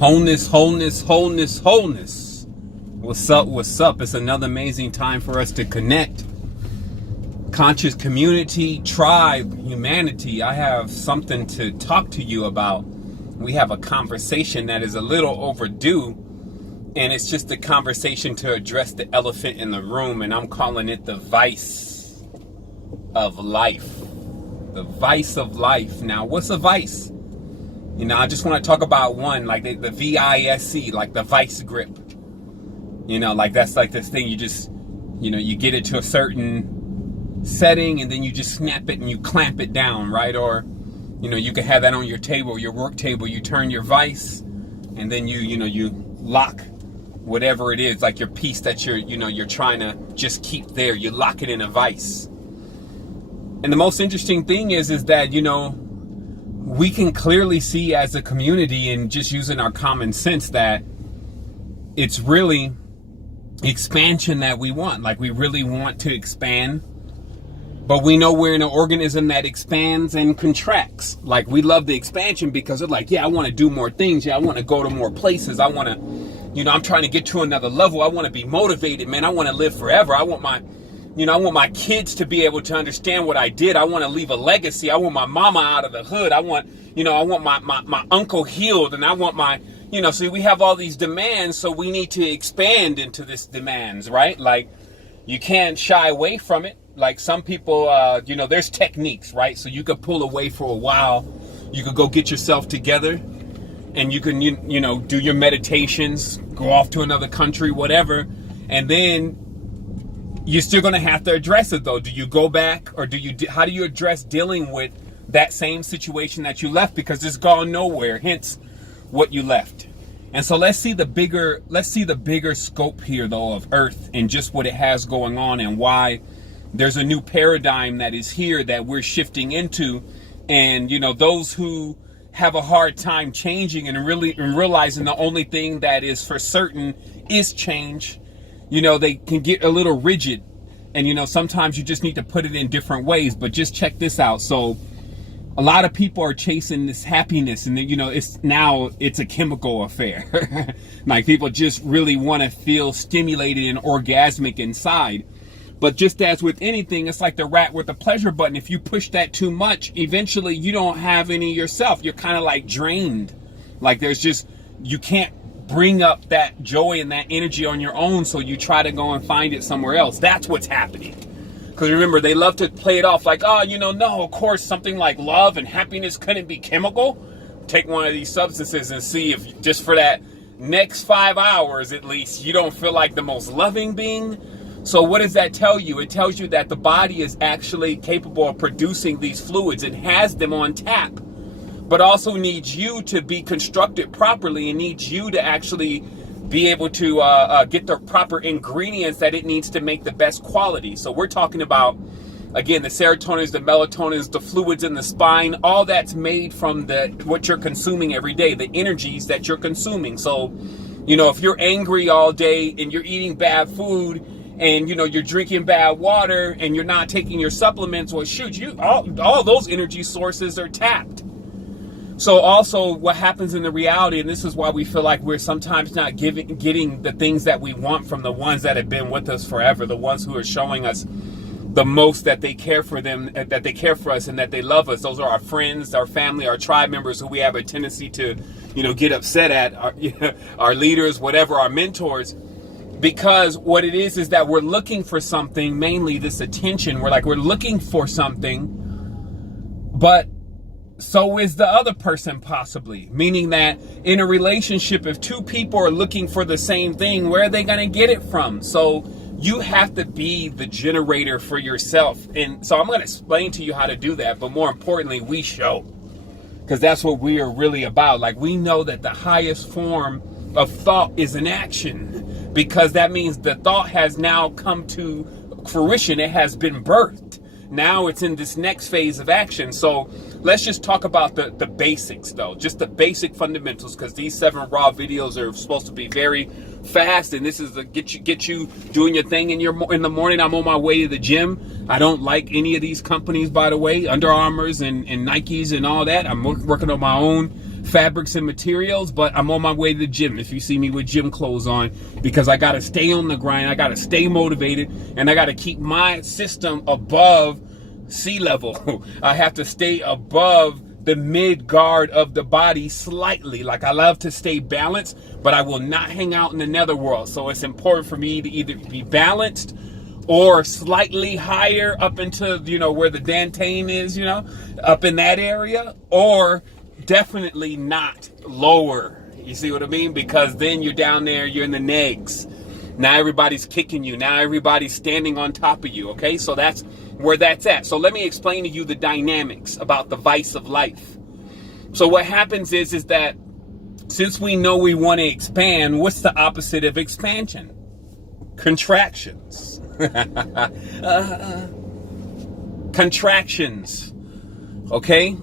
Wholeness, wholeness, wholeness, wholeness. What's up? What's up? It's another amazing time for us to connect. Conscious community, tribe, humanity. I have something to talk to you about. We have a conversation that is a little overdue, and it's just a conversation to address the elephant in the room, and I'm calling it the Vise of Life. The Vise of Life. Now, what's a vice? You know, I just want to talk about one, like the V-I-S-E, like the vice grip. You know, like that's like this thing you just, you know, you get it to a certain setting and then you just snap it and you clamp it down, right? Or, you know, you can have that on your table, your work table. You turn your vice and then you lock whatever it is, like your piece that you're trying to just keep there. You lock it in a vice. And the most interesting thing is that, you know, we can clearly see as a community and just using our common sense that it's really expansion that we want. Like we really want to expand, but we know we're in an organism that expands and contracts. Like we love the expansion because it's like, yeah, I want to do more things. Yeah, I want to go to more places. I want to, you know, I'm trying to get to another level. I want to be motivated, man. I want to live forever. I want my kids to be able to understand what I did. I want to leave a legacy. I want my mama out of the hood. I want my uncle healed, and I want my, so we have all these demands, so we need to expand into this demands, right? Like you can't shy away from it. Like some people, there's techniques, right? So you could pull away for a while. You could go get yourself together and you can, do your meditations, go off to another country, whatever. And then you're still going to have to address it though. Do you go back or how do you address dealing with that same situation that you left because it's gone nowhere, hence what you left. And so let's see the bigger scope here though of Earth and just what it has going on and why there's a new paradigm that is here that we're shifting into. And, those who have a hard time changing and realizing the only thing that is for certain is change. They can get a little rigid and, sometimes you just need to put it in different ways, but just check this out. So a lot of people are chasing this happiness and, it's a chemical affair. Like people just really want to feel stimulated and orgasmic inside. But just as with anything, it's like the rat with the pleasure button. If you push that too much, eventually you don't have any yourself. You're kind of like drained. Like you can't bring up that joy and that energy on your own, so you try to go and find it somewhere else. That's what's happening. Because remember, they love to play it off like, no, of course, something like love and happiness couldn't be chemical. Take one of these substances and see if just for that next 5 hours, at least, you don't feel like the most loving being. So what does that tell you? It tells you that the body is actually capable of producing these fluids. It has them on tap, but also needs you to be constructed properly and needs you to actually be able to get the proper ingredients that it needs to make the best quality. So we're talking about, again, the serotonins, the melatonins, the fluids in the spine, all that's made from what you're consuming every day, the energies that you're consuming. So, if you're angry all day and you're eating bad food and, you're drinking bad water and you're not taking your supplements, well, shoot, all those energy sources are tapped. So also what happens in the reality, and this is why we feel like we're sometimes not getting the things that we want from the ones that have been with us forever, the ones who are showing us the most that they care for them, that they care for us and that they love us. Those are our friends, our family, our tribe members who we have a tendency to, get upset at, our leaders, whatever, our mentors. Because what it is that we're looking for something, mainly this attention. We're looking for something, but so is the other person possibly. Meaning that in a relationship, if two people are looking for the same thing, where are they going to get it from? So you have to be the generator for yourself. And so I'm going to explain to you how to do that. But more importantly, we show. Because that's what we are really about. Like we know that the highest form of thought is an action. Because that means the thought has now come to fruition. It has been birthed. Now it's in this next phase of action. So let's just talk about the basics though, just the basic fundamentals, because these 7 raw videos are supposed to be very fast, and this is to get you doing your thing in the morning. I'm on my way to the gym. I don't like any of these companies, by the way, Under Armours and Nikes and all that. I'm working on my own fabrics and materials, but I'm on my way to the gym if you see me with gym clothes on, because I got to stay on the grind. I got to stay motivated, and I got to keep my system above sea level. I have to stay above the mid guard of the body slightly. Like, I love to stay balanced, but I will not hang out in the netherworld. So it's important for me to either be balanced or slightly higher up into, you know, where the Dantane is, you know, up in that area, or definitely not lower. You see what I mean? Because then you're down there, you're in the negs. Now everybody's kicking you. Now everybody's standing on top of you. Okay, so that's where that's at. So let me explain to you the dynamics about the Vise of Life. So what happens is that since we know we want to expand, what's the opposite of expansion? Contractions. Contractions. Okay?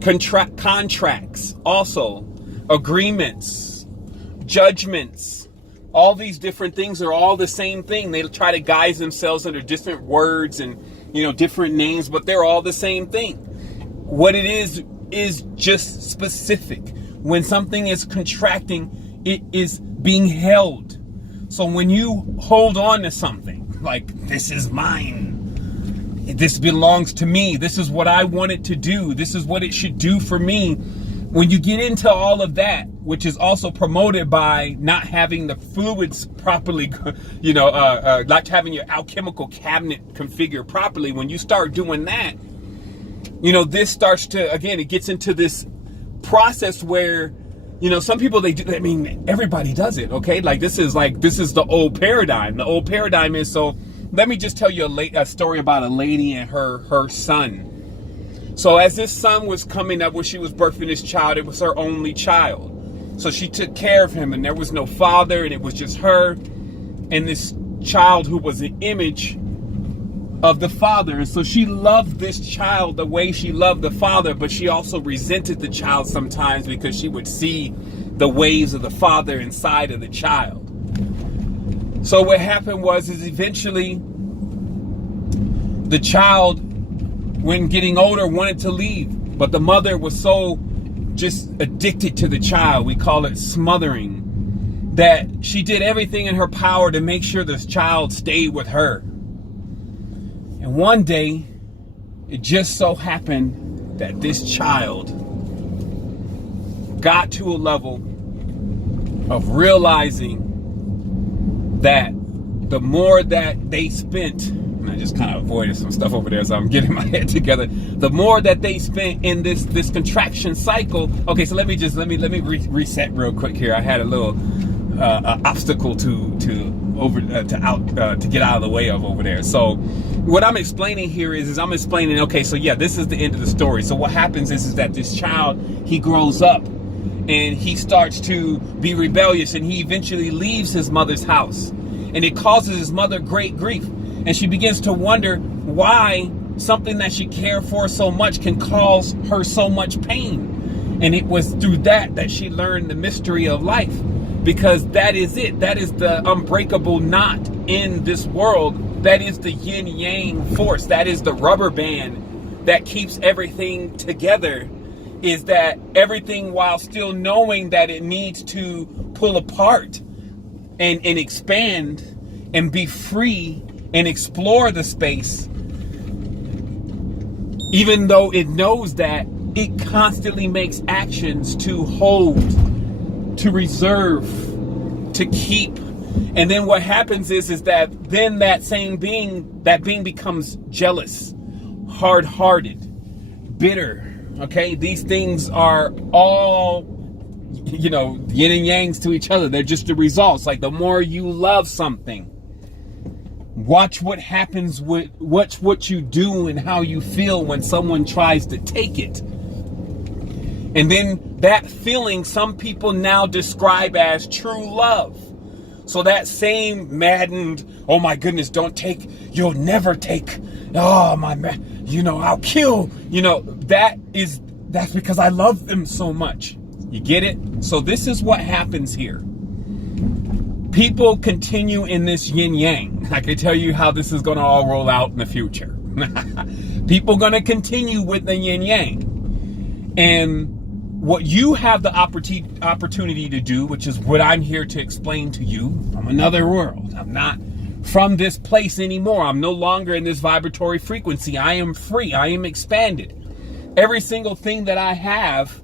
Contracts. Also, agreements, judgments. All these different things are all the same thing. They try to guise themselves under different words and, you know, different names, but they're all the same thing. What it is just specific. When something is contracting, it is being held. So when you hold on to something, like, this is mine, this belongs to me, this is what I want it to do, this is what it should do for me. When you get into all of that, which is also promoted by not having the fluids properly, you know, not having your alchemical cabinet configured properly, when you start doing that, you know, this starts to, again, it gets into this process where, you know, some people, they do, I mean, everybody does it, okay? Like, this is the old paradigm. The old paradigm is, so let me just tell you a story about a lady and her son. So as this son was coming up, when she was birthing this child, it was her only child. So she took care of him, and there was no father, and it was just her and this child who was an image of the father. And so she loved this child the way she loved the father, but she also resented the child sometimes because she would see the ways of the father inside of the child. So what happened is eventually the child, when getting older, wanted to leave, but the mother was so just addicted to the child, we call it smothering, that she did everything in her power to make sure this child stayed with her. And one day, it just so happened that this child got to a level of realizing that the more that they spent, and I just kind of avoided some stuff over there, so I'm getting my head together. The more that they spent in this contraction cycle. Okay, so let me reset real quick here. I had a little obstacle to get out of the way of over there. So what I'm explaining here is I'm explaining, okay, so yeah, this is the end of the story. So what happens is that this child, he grows up and he starts to be rebellious, and he eventually leaves his mother's house, and it causes his mother great grief. And she begins to wonder why something that she cared for so much can cause her so much pain. And it was through that she learned the mystery of life, because that is it. That is the unbreakable knot in this world. That is the yin yang force. That is the rubber band that keeps everything together, is that everything, while still knowing that it needs to pull apart and expand and be free and explore the space, even though it knows that, it constantly makes actions to hold, to reserve, to keep. And then what happens is that then that being becomes jealous, hard-hearted, bitter. Okay, these things are all, you know, yin and yangs to each other. They're just the results. Like, the more you love something, watch what happens with what you do and how you feel when someone tries to take it. And then that feeling, some people now describe as true love. So that same maddened, oh my goodness, don't take, you'll never take, oh my man, you know, I'll kill, you know, that's because I love them so much. You get it? So this is what happens here. People continue in this yin yang. I can tell you how this is going to all roll out in the future. People going to continue with the yin yang. And what you have the opportunity to do, which is what I'm here to explain to you from another world. I'm not from this place anymore. I'm no longer in this vibratory frequency. I am free. I am expanded. Every single thing that I have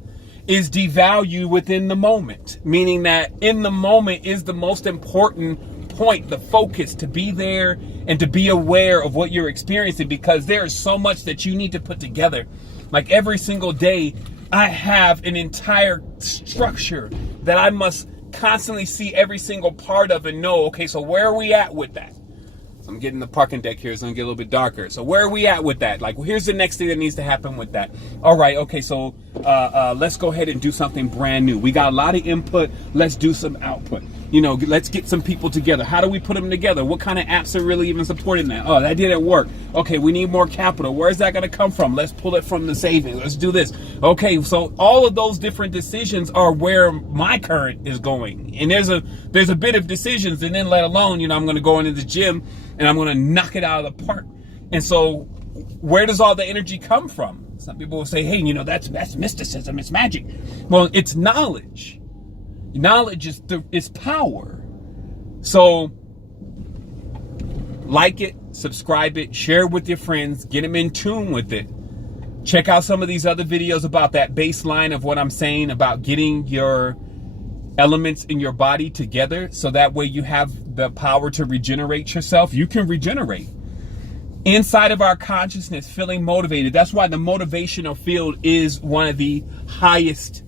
is devalued within the moment, meaning that in the moment is the most important point, the focus, to be there and to be aware of what you're experiencing, because there is so much that you need to put together. Like every single day, I have an entire structure that I must constantly see every single part of and know, okay, so where are we at with that? So I'm getting the parking deck here. It's going to get a little bit darker. So where are we at with that? Like, well, here's the next thing that needs to happen with that. All right, okay, so let's go ahead and do something brand new. We got a lot of input. Let's do some output. You know, let's get some people together. How do we put them together? What kind of apps are really even supporting that? Oh, that didn't work. Okay, we need more capital. Where's that going to come from? Let's pull it from the savings. Let's do this. Okay, so all of those different decisions are where my current is going. And there's a bit of decisions, and then let alone, you know, I'm going to go into the gym and I'm going to knock it out of the park. And so where does all the energy come from? Some people will say, hey, you know, that's mysticism. It's magic. Well, it's knowledge. Knowledge is power. So like it, subscribe it, share it with your friends, get them in tune with it. Check out some of these other videos about that baseline of what I'm saying about getting your elements in your body together, so that way you have the power to regenerate yourself. You can regenerate inside of our consciousness, feeling motivated. That's why the motivational field is one of the highest,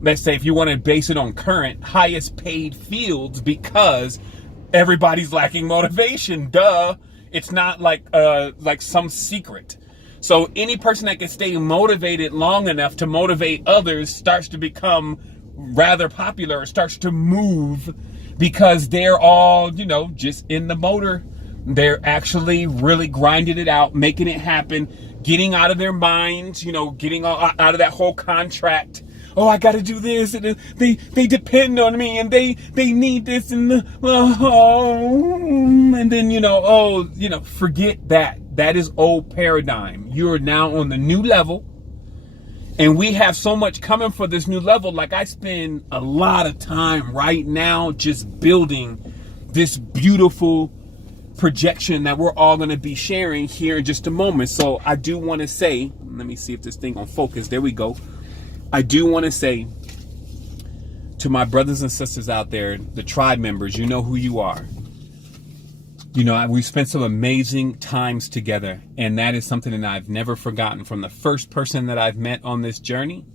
let's say, if you want to base it on current, highest paid fields, because everybody's lacking motivation. Duh. It's not like some secret. So any person that can stay motivated long enough to motivate others starts to become rather popular, starts to move, because they're all, you know, just in the motor. They're actually really grinding it out, making it happen, getting out of their minds, you know, getting out of that whole contract. Oh, I got to do this, and they depend on me, and they need this, and and then, you know, forget that. That is old paradigm. You're now on the new level, and we have so much coming for this new level. Like, I spend a lot of time right now just building this beautiful projection that we're all going to be sharing here in just a moment. So I do want to say, let me see if this thing on focus. There we go. I do want to say to my brothers and sisters out there, the tribe members, you know who you are. You know, we've spent some amazing times together, and that is something that I've never forgotten from the first person that I've met on this journey.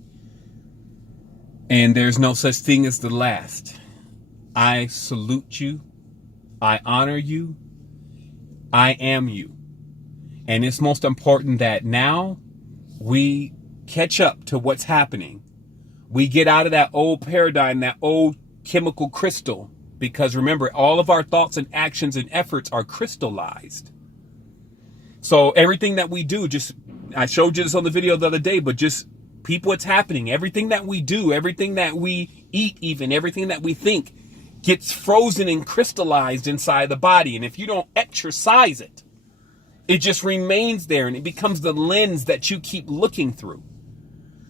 And there's no such thing as the last. I salute you. I honor you. I am you. And it's most important that now we catch up to what's happening. We get out of that old paradigm, that old chemical crystal. Because remember, all of our thoughts and actions and efforts are crystallized. So everything that we do, I showed you this on the video the other day, but just peep what's happening. Everything that we do, everything that we eat, even everything that we think, gets frozen and crystallized inside the body. And if you don't exercise it, it just remains there, and it becomes the lens that you keep looking through.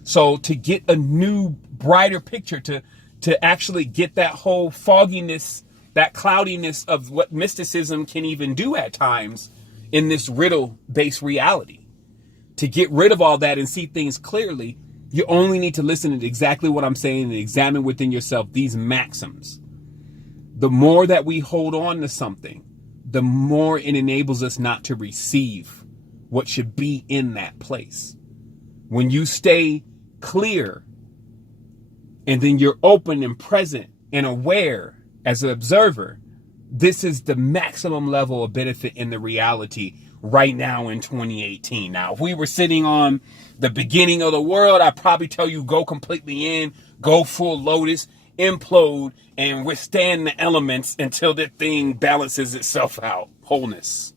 So to get a new, brighter picture, to actually get that whole fogginess, that cloudiness of what mysticism can even do at times in this riddle-based reality. To get rid of all that and see things clearly, you only need to listen to exactly what I'm saying and examine within yourself these maxims. The more that we hold on to something, the more it enables us not to receive what should be in that place. When you stay clear, and then you're open and present and aware as an observer, this is the maximum level of benefit in the reality right now in 2018. Now, if we were sitting on the beginning of the world, I'd probably tell you go completely in, go full lotus, implode, and withstand the elements until the thing balances itself out. Wholeness.